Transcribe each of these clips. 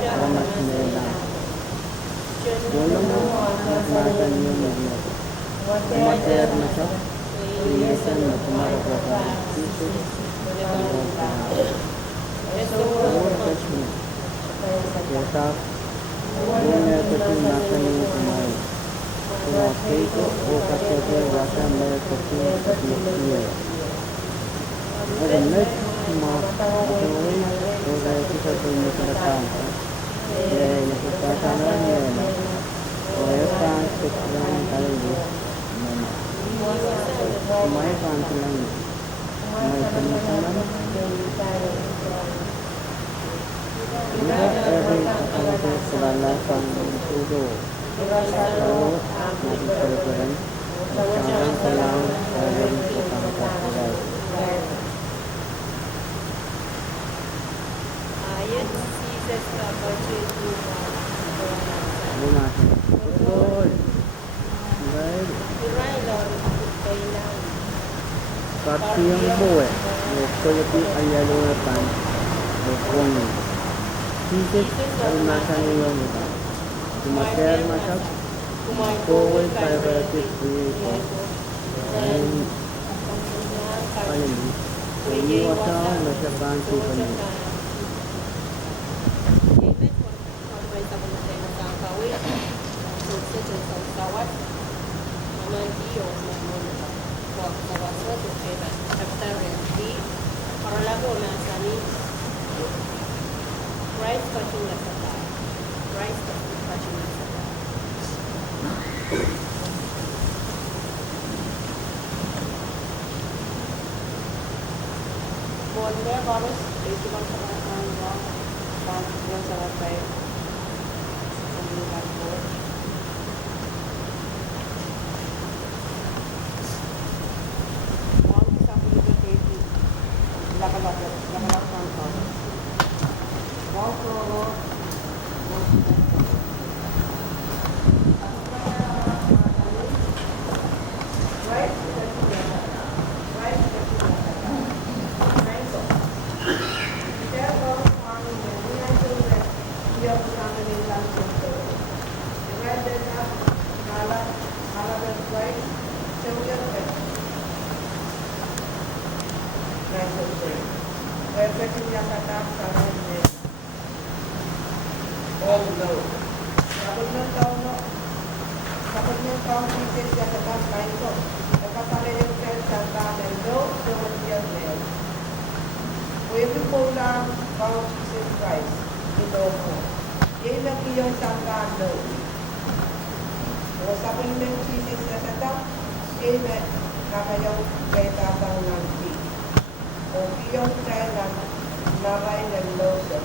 Alamat nila. Walang naglagan yung mga umater na siya. Ilisan na tumarapatan. Sisip. Awal kasmi. Jasa. Dunia kecil makan yang kemarin. Waktu itu bukan saja rasa mereka kecil seperti ada net cuma join udah kita punya keretaan ya ini keretanannya kan sekarang kali ini main pantulan main teman-teman juga ada kelalasan itu kalau masih berjalan sekarang pulang dari kota Ayat Jesus ka baca rumah betul baik Uray lang kailang parti yang buat kualiti ayalo na pan kung sisip almasan yung kumater masak kowal priority creator and finally iwasan na sa banki pa niya Boleh harus itu masalah yang sangat baik sembilan puluh uang sampai ke itu 18 tahun uang kalau Pwede po lang about Jesus Christ. Ito po. Yan ang iyong sangkano. O sa pagmeng Jesus na sa tap, yan na kayong kay tatang nanti. O iyong kailan naray ng lotion.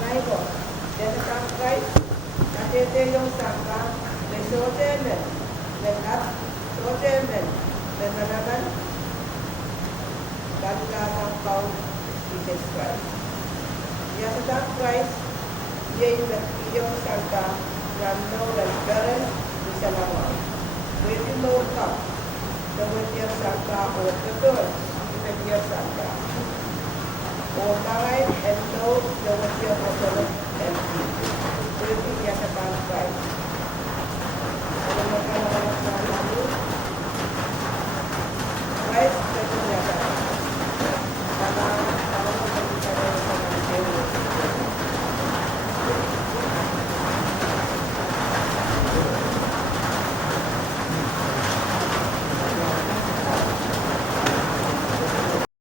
Ngayon po, yan ang Christ, natete yung sangka, may sotemen, sotemen, na nananan, Pagkakang kau Jesus Christ. Yang sedang Christ, ia iyong sangka ramno dan beres di salaman. Pwede mo ka sa iyong sangka o betul sa iyong sangka. O maray and no sa iyong masalat and